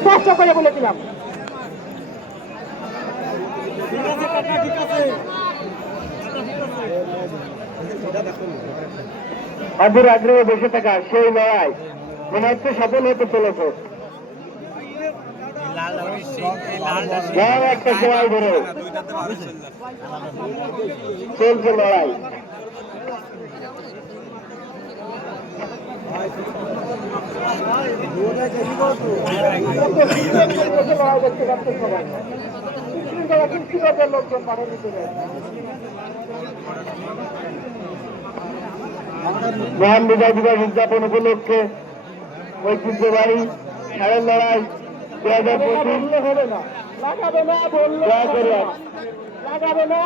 স্পষ্ট করে বলে দিলাম। আদুর আগ্রহে বসে থাকা সেই লড়াই মনে হচ্ছে সফল হতে চলেছে। একটা সময় ধরে চলছে লড়াই। মহান বিজয় দিবস উদযাপন উপলক্ষে ঐতিহ্যবাহী ষাঁড়ের লড়াই 2025 হবে না, লাগাবে না বললে লাগাবে না।